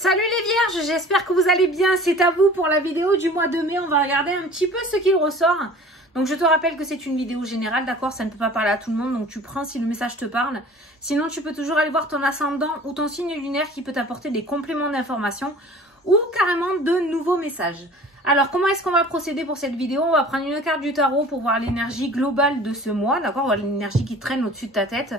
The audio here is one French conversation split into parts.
Salut les vierges, j'espère que vous allez bien. C'est à vous pour la vidéo du mois de mai. On va regarder un petit peu ce qu'il ressort. Donc je te rappelle que c'est une vidéo générale, d'accord? Ça ne peut pas parler à tout le monde, donc tu prends si le message te parle. Sinon tu peux toujours aller voir ton ascendant ou ton signe lunaire qui peut t'apporter des compléments d'information ou carrément de nouveaux messages. Alors comment est-ce qu'on va procéder pour cette vidéo? On va prendre une carte du tarot pour voir l'énergie globale de ce mois, d'accord? On va l'énergie qui traîne au-dessus de ta tête.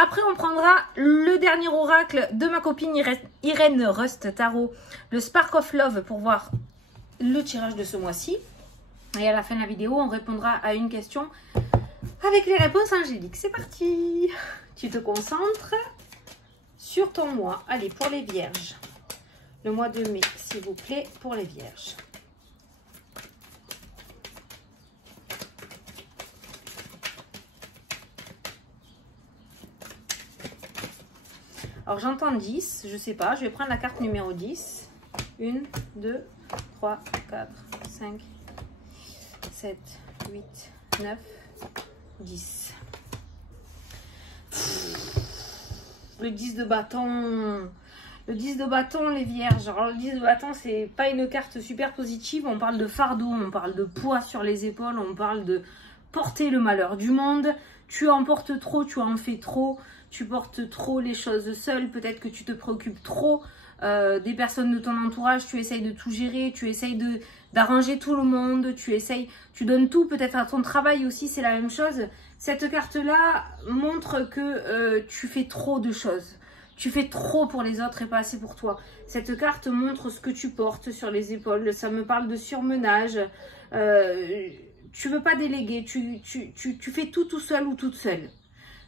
Après, on prendra le dernier oracle de ma copine Irène Rust Tarot, le Spark of Love, pour voir le tirage de ce mois-ci. Et à la fin de la vidéo, on répondra à une question avec les réponses angéliques. C'est parti! Tu te concentres sur ton mois. Allez, pour les vierges. Le mois de mai, s'il vous plaît, pour les vierges. Alors j'entends 10, je sais pas, je vais prendre la carte numéro 10. 1, 2, 3, 4, 5, 7, 8, 9, 10. Le 10 de bâton. Le 10 de bâton, les vierges. Alors le 10 de bâton, c'est pas une carte super positive. On parle de fardeau, on parle de poids sur les épaules, on parle de porter le malheur du monde. Tu en portes trop, tu en fais trop. Tu portes trop les choses seul, peut-être que tu te préoccupes trop des personnes de ton entourage, tu essayes de tout gérer, tu essayes d'arranger tout le monde, tu donnes tout, peut-être à ton travail aussi, c'est la même chose. Cette carte-là montre que tu fais trop de choses. Tu fais trop pour les autres et pas assez pour toi. Cette carte montre ce que tu portes sur les épaules, ça me parle de surmenage. Tu veux pas déléguer, tu fais tout seul ou toute seule.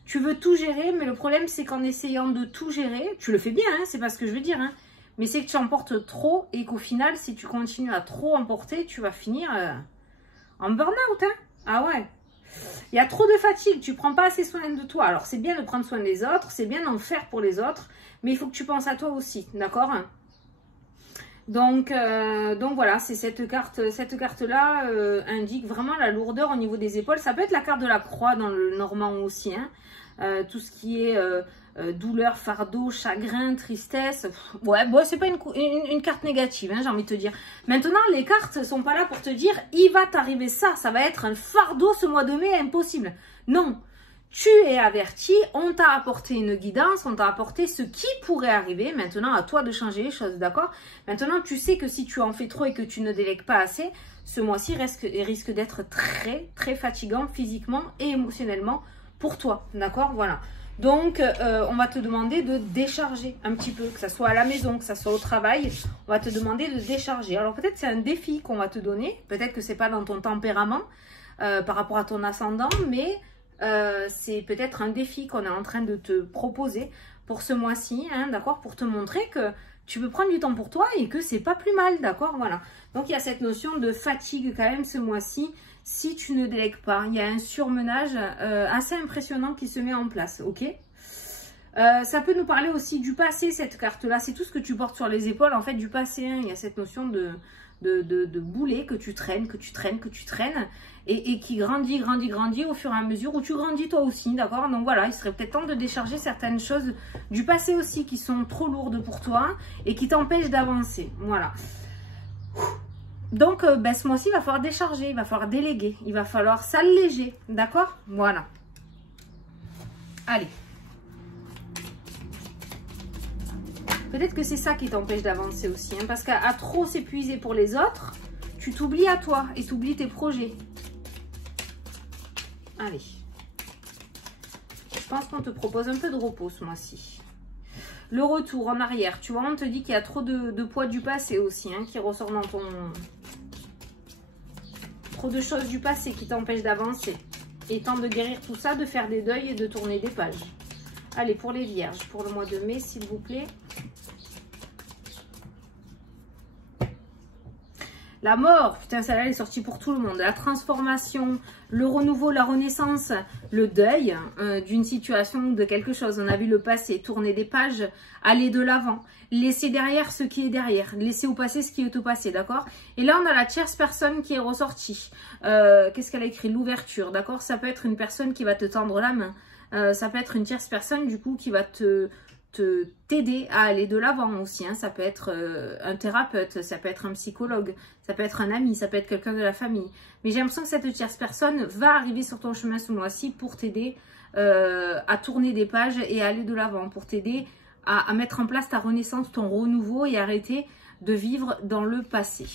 Tu veux tout gérer, mais le problème, c'est qu'en essayant de tout gérer, tu le fais bien, hein, c'est pas ce que je veux dire, hein, mais c'est que tu emportes trop et qu'au final, si tu continues à trop emporter, tu vas finir en burn-out. Hein. Ah ouais, il y a trop de fatigue, tu prends pas assez soin de toi. Alors, c'est bien de prendre soin des autres, c'est bien d'en faire pour les autres, mais il faut que tu penses à toi aussi, d'accord? Donc voilà, c'est cette carte-là indique vraiment la lourdeur au niveau des épaules. Ça peut être la carte de la croix dans le normand aussi, hein. Tout ce qui est douleur, fardeau, chagrin, tristesse. Ouais, bon, c'est pas une carte négative, hein, j'ai envie de te dire. Maintenant, les cartes sont pas là pour te dire il va t'arriver ça, ça va être un fardeau ce mois de mai, impossible. Non, tu es averti, on t'a apporté une guidance, on t'a apporté ce qui pourrait arriver. Maintenant, à toi de changer les choses, d'accord? Maintenant, tu sais que si tu en fais trop et que tu ne délègues pas assez, ce mois-ci risque d'être très, très fatigant physiquement et émotionnellement pour toi, d'accord? Voilà. Donc, on va te demander de décharger un petit peu, que ça soit à la maison, que ça soit au travail. On va te demander de décharger. Alors, peut-être c'est un défi qu'on va te donner. Peut-être que c'est pas dans ton tempérament par rapport à ton ascendant, mais c'est peut-être un défi qu'on est en train de te proposer pour ce mois-ci, hein, d'accord? Pour te montrer que tu peux prendre du temps pour toi et que c'est pas plus mal, d'accord? Voilà. Donc, il y a cette notion de fatigue quand même ce mois-ci. Si tu ne délègues pas, il y a un surmenage assez impressionnant qui se met en place, ok? Ça peut nous parler aussi du passé, cette carte-là. C'est tout ce que tu portes sur les épaules, en fait, du passé. Hein. Il y a cette notion de boulet que tu traînes, et qui grandit au fur et à mesure où tu grandis toi aussi, d'accord? Donc voilà, il serait peut-être temps de décharger certaines choses du passé aussi qui sont trop lourdes pour toi et qui t'empêchent d'avancer, voilà. Donc, ce mois-ci, il va falloir décharger, il va falloir déléguer, il va falloir s'alléger, d'accord? Voilà. Allez. Peut-être que c'est ça qui t'empêche d'avancer aussi, hein, parce qu'à trop s'épuiser pour les autres, tu t'oublies à toi et tu oublies tes projets. Allez. Je pense qu'on te propose un peu de repos ce mois-ci. Le retour en arrière, tu vois, on te dit qu'il y a trop de poids du passé aussi, hein, qui ressort dans ton... Trop de choses du passé qui t'empêchent d'avancer. Et temps de guérir tout ça, de faire des deuils et de tourner des pages. Allez, pour les vierges, pour le mois de mai, s'il vous plaît. La mort, putain, celle-là, elle est sortie pour tout le monde. La transformation, le renouveau, la renaissance, le deuil d'une situation ou de quelque chose. On a vu le passé, tourner des pages, aller de l'avant, laisser derrière ce qui est derrière, laisser au passé ce qui est au passé, d'accord? Et là, on a la tierce personne qui est ressortie. Qu'est-ce qu'elle a écrit? L'ouverture, d'accord? Ça peut être une personne qui va te tendre la main. Ça peut être une tierce personne, du coup, qui va te t'aider à aller de l'avant aussi. Hein. Ça peut être un thérapeute, ça peut être un psychologue, ça peut être un ami, ça peut être quelqu'un de la famille. Mais j'ai l'impression que cette tierce personne va arriver sur ton chemin ce mois-ci pour t'aider à tourner des pages et à aller de l'avant, pour t'aider à mettre en place ta renaissance, ton renouveau et arrêter de vivre dans le passé.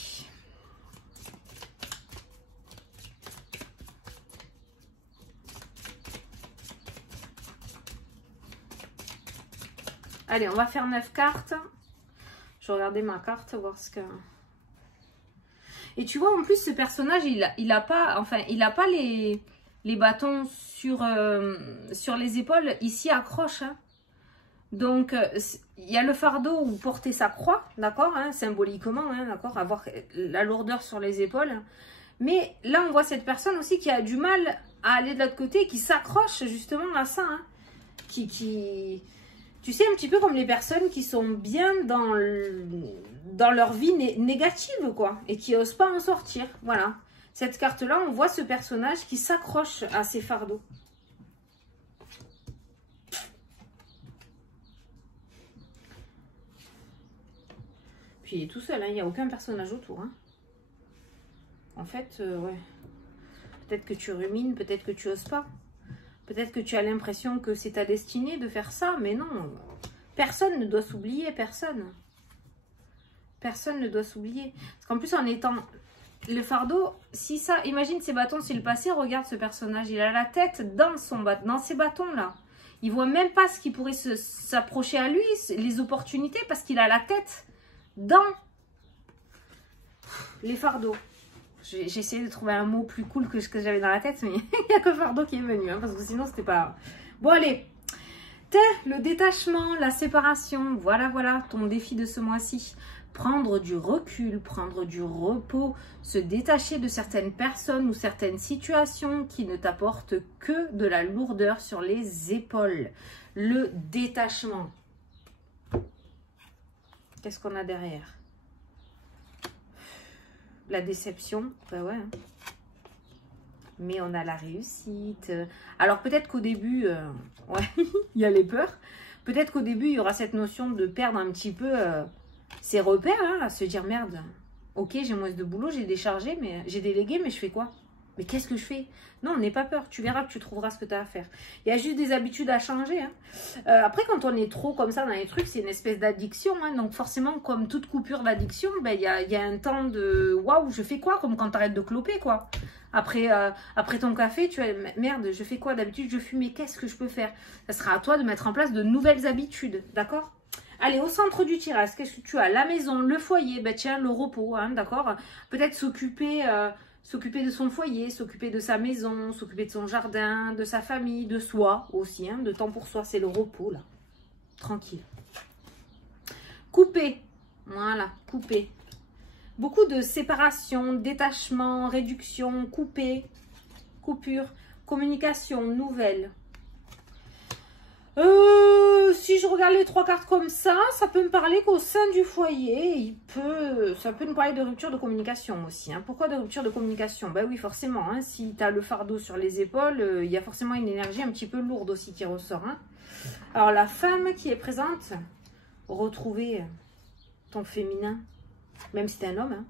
Allez, on va faire 9 cartes. Je vais regarder ma carte, voir ce que... Et tu vois, en plus, ce personnage, il a pas les bâtons sur les épaules. Ici, accroche. Hein. Donc, il y a le fardeau où porter sa croix, d'accord, hein, symboliquement, hein, d'accord, avoir la lourdeur sur les épaules. Mais là, on voit cette personne aussi qui a du mal à aller de l'autre côté, qui s'accroche justement à ça, hein, tu sais, un petit peu comme les personnes qui sont bien dans leur vie négative, quoi, et qui n'osent pas en sortir, voilà. Cette carte-là, on voit ce personnage qui s'accroche à ses fardeaux. Puis il est tout seul, hein, il n'y a aucun personnage autour. Hein. En fait, ouais. Peut-être que tu rumines, peut-être que tu oses pas. Peut-être que tu as l'impression que c'est ta destinée de faire ça, mais non. Personne ne doit s'oublier, personne. Personne ne doit s'oublier. Parce qu'en plus, en étant le fardeau, si ça, imagine ses bâtons, s'il passait, regarde ce personnage, il a la tête dans ces bâtons-là. Il voit même pas ce qui pourrait s'approcher à lui, les opportunités, parce qu'il a la tête dans les fardeaux. J'ai essayé de trouver un mot plus cool que ce que j'avais dans la tête, mais il n'y a que fardeau qui est venu, hein, parce que sinon c'était pas... Bon allez, le détachement, la séparation, voilà, ton défi de ce mois-ci. Prendre du recul, prendre du repos, se détacher de certaines personnes ou certaines situations qui ne t'apportent que de la lourdeur sur les épaules. Le détachement. Qu'est-ce qu'on a derrière? La déception, bah ouais. Mais on a la réussite. Alors peut-être qu'au début, ouais, il y a les peurs. Peut-être qu'au début, il y aura cette notion de perdre un petit peu ses repères, hein, à se dire merde. Ok, j'ai moins de boulot, j'ai déchargé, mais j'ai délégué, mais je fais quoi? Mais qu'est-ce que je fais? Non, n'aie pas peur, tu verras que tu trouveras ce que tu as à faire. Il y a juste des habitudes à changer. Hein. Après, quand on est trop comme ça dans les trucs, c'est une espèce d'addiction. Hein. Donc forcément, comme toute coupure d'addiction, ben, il y a un temps de « waouh, je fais quoi ?» Comme quand tu arrêtes de cloper, quoi. Après ton café, tu vas « merde, je fais quoi? D'habitude, je fume, mais qu'est-ce que je peux faire ?» Ça sera à toi de mettre en place de nouvelles habitudes, d'accord? Allez, au centre du tirage, qu'est-ce que tu as? La maison, le foyer, ben tiens, le repos, hein, d'accord? Peut-être s'occuper de son foyer, s'occuper de sa maison, s'occuper de son jardin, de sa famille, de soi aussi, hein, de temps pour soi, c'est le repos, là. Tranquille. Couper, voilà, couper. Beaucoup de séparation, détachement, réduction, couper, coupure, communication, nouvelle. Si je regarde les 3 cartes comme ça peut me parler qu'au sein du foyer, ça peut nous parler de rupture de communication aussi. Hein. Pourquoi de rupture de communication? Ben oui, forcément, hein, si tu as le fardeau sur les épaules, il y a forcément une énergie un petit peu lourde aussi qui ressort. Hein. Alors, la femme qui est présente, retrouver ton féminin, même si tu es un homme. Hein.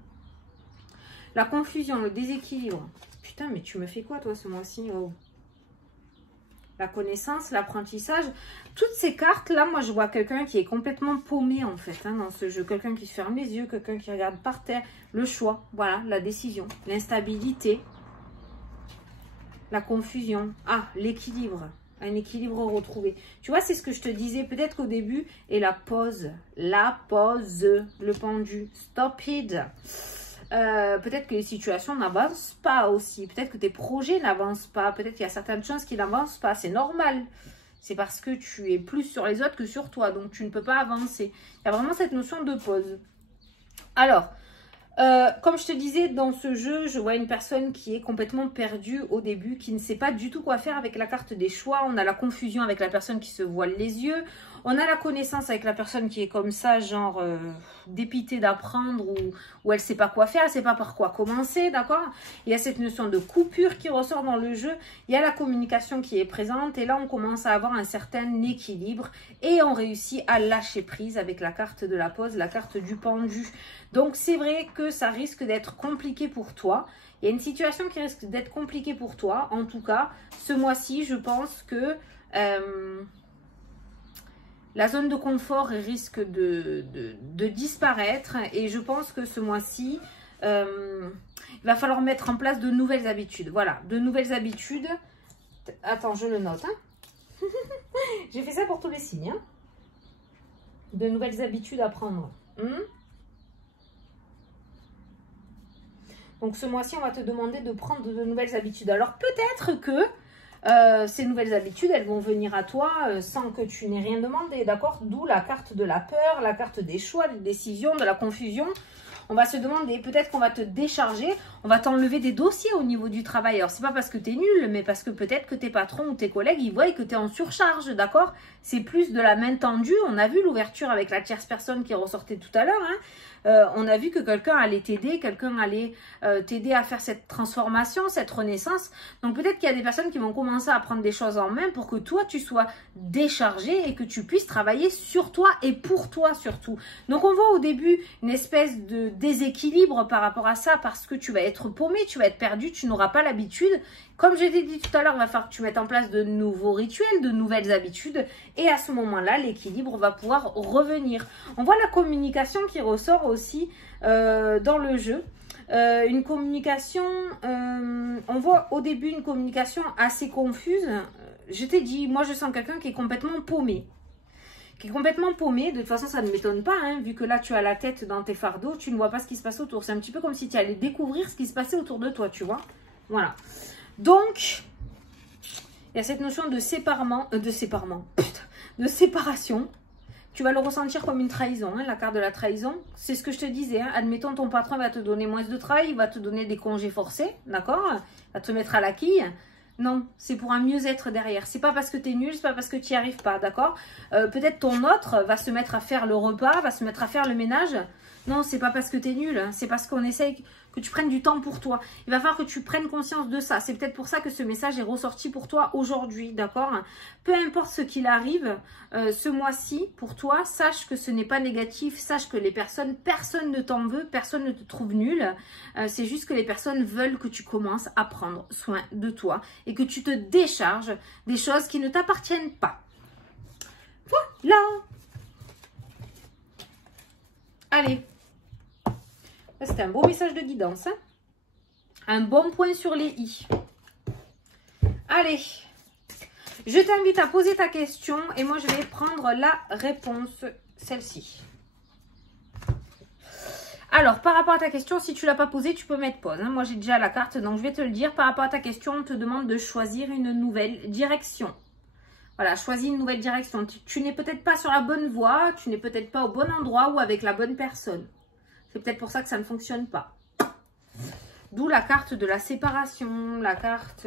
La confusion, le déséquilibre. Putain, mais tu me fais quoi, toi, ce mois-ci? Oh. La connaissance, l'apprentissage, toutes ces cartes-là, moi, je vois quelqu'un qui est complètement paumé, en fait, hein, dans ce jeu. Quelqu'un qui se ferme les yeux, quelqu'un qui regarde par terre. Le choix, voilà, la décision, l'instabilité, la confusion. Ah, l'équilibre, un équilibre retrouvé. Tu vois, c'est ce que je te disais, peut-être qu'au début, et la pause, le pendu, stop it. Peut-être que les situations n'avancent pas aussi. Peut-être que tes projets n'avancent pas. Peut-être qu'il y a certaines choses qui n'avancent pas. C'est normal. C'est parce que tu es plus sur les autres que sur toi. Donc, tu ne peux pas avancer. Il y a vraiment cette notion de pause. Alors, comme je te disais, dans ce jeu, je vois une personne qui est complètement perdue au début, qui ne sait pas du tout quoi faire avec la carte des choix. On a la confusion avec la personne qui se voile les yeux. On a la connaissance avec la personne qui est comme ça, genre dépitée d'apprendre ou elle ne sait pas quoi faire, elle ne sait pas par quoi commencer, d'accord? Il y a cette notion de coupure qui ressort dans le jeu. Il y a la communication qui est présente et là, on commence à avoir un certain équilibre et on réussit à lâcher prise avec la carte de la pause, la carte du pendu. Donc, c'est vrai que ça risque d'être compliqué pour toi. Il y a une situation qui risque d'être compliquée pour toi. En tout cas, ce mois-ci, je pense que la zone de confort risque de disparaître et je pense que ce mois-ci, il va falloir mettre en place de nouvelles habitudes. Voilà, de nouvelles habitudes. Attends, je le note. Hein. J'ai fait ça pour tous les signes. Hein. De nouvelles habitudes à prendre. Donc ce mois-ci, on va te demander de prendre de nouvelles habitudes. Alors peut-être que ces nouvelles habitudes, elles vont venir à toi sans que tu n'aies rien demandé, d'accord? D'où la carte de la peur, la carte des choix, des décisions, de la confusion. On va se demander, peut-être qu'on va te décharger, on va t'enlever des dossiers au niveau du travail. Alors, c'est pas parce que tu es nul, mais parce que peut-être que tes patrons ou tes collègues, ils voient que tu es en surcharge, d'accord? C'est plus de la main tendue. On a vu l'ouverture avec la tierce personne qui ressortait tout à l'heure, hein. On a vu que quelqu'un allait t'aider, quelqu'un allait t'aider à faire cette transformation, cette renaissance. Donc peut-être qu'il y a des personnes qui vont commencer à prendre des choses en main pour que toi, tu sois déchargé et que tu puisses travailler sur toi et pour toi surtout. Donc on voit au début une espèce de déséquilibre par rapport à ça parce que tu vas être paumé, tu vas être perdu, tu n'auras pas l'habitude. Comme je t'ai dit tout à l'heure, il va falloir que tu mettes en place de nouveaux rituels, de nouvelles habitudes. Et à ce moment-là, l'équilibre va pouvoir revenir. On voit la communication qui ressort aussi dans le jeu. Une communication, on voit au début une communication assez confuse. Je t'ai dit, moi je sens quelqu'un qui est complètement paumé. De toute façon ça ne m'étonne pas, hein, vu que là tu as la tête dans tes fardeaux, tu ne vois pas ce qui se passe autour. C'est un petit peu comme si tu allais découvrir ce qui se passait autour de toi, tu vois. Voilà. Donc, il y a cette notion de de séparation. Tu vas le ressentir comme une trahison, hein, la carte de la trahison. C'est ce que je te disais. Hein. Admettons, ton patron va te donner moins de travail, il va te donner des congés forcés, d'accord? Il va te mettre à la quille. Non, c'est pour un mieux-être derrière. C'est pas parce que tu es nul, c'est pas parce que tu n'y arrives pas, d'accord? Peut-être ton autre va se mettre à faire le repas, va se mettre à faire le ménage. Non, c'est pas parce que tu es nul, hein, c'est parce qu'on essaye que tu prennes du temps pour toi. Il va falloir que tu prennes conscience de ça. C'est peut-être pour ça que ce message est ressorti pour toi aujourd'hui, d'accord? Peu importe ce qu'il arrive, ce mois-ci, pour toi, sache que ce n'est pas négatif. Sache que les personne ne t'en veut, personne ne te trouve nul. C'est juste que les personnes veulent que tu commences à prendre soin de toi et que tu te décharges des choses qui ne t'appartiennent pas. Voilà! Allez! C'était un beau message de guidance. Hein, un bon point sur les i. Allez, je t'invite à poser ta question et moi je vais prendre la réponse, celle-ci. Alors, par rapport à ta question, si tu ne l'as pas posée, tu peux mettre pause. Hein. Moi, j'ai déjà la carte, donc je vais te le dire. Par rapport à ta question, on te demande de choisir une nouvelle direction. Voilà, choisis une nouvelle direction. Tu n'es peut-être pas sur la bonne voie, tu n'es peut-être pas au bon endroit ou avec la bonne personne. C'est peut-être pour ça que ça ne fonctionne pas. D'où la carte de la séparation, la carte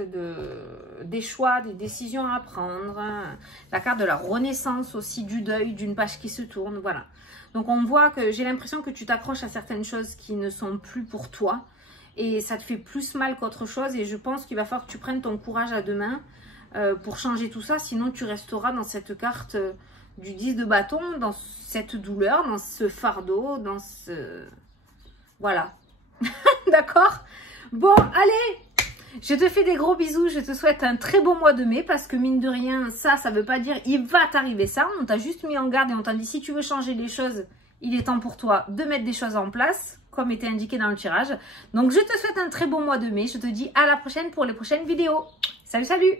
des choix, des décisions à prendre, la carte de la renaissance aussi, du deuil, d'une page qui se tourne, voilà. Donc on voit que j'ai l'impression que tu t'accroches à certaines choses qui ne sont plus pour toi et ça te fait plus mal qu'autre chose et je pense qu'il va falloir que tu prennes ton courage à deux mains pour changer tout ça, sinon tu resteras dans cette carte du 10 de bâton, dans cette douleur, dans ce fardeau, dans ce... Voilà. D'accord? Bon, allez, je te fais des gros bisous. Je te souhaite un très beau mois de mai parce que mine de rien, ça veut pas dire il va t'arriver ça. On t'a juste mis en garde et on t'a dit si tu veux changer les choses, il est temps pour toi de mettre des choses en place, comme était indiqué dans le tirage. Donc, je te souhaite un très beau mois de mai. Je te dis à la prochaine pour les prochaines vidéos. Salut, salut!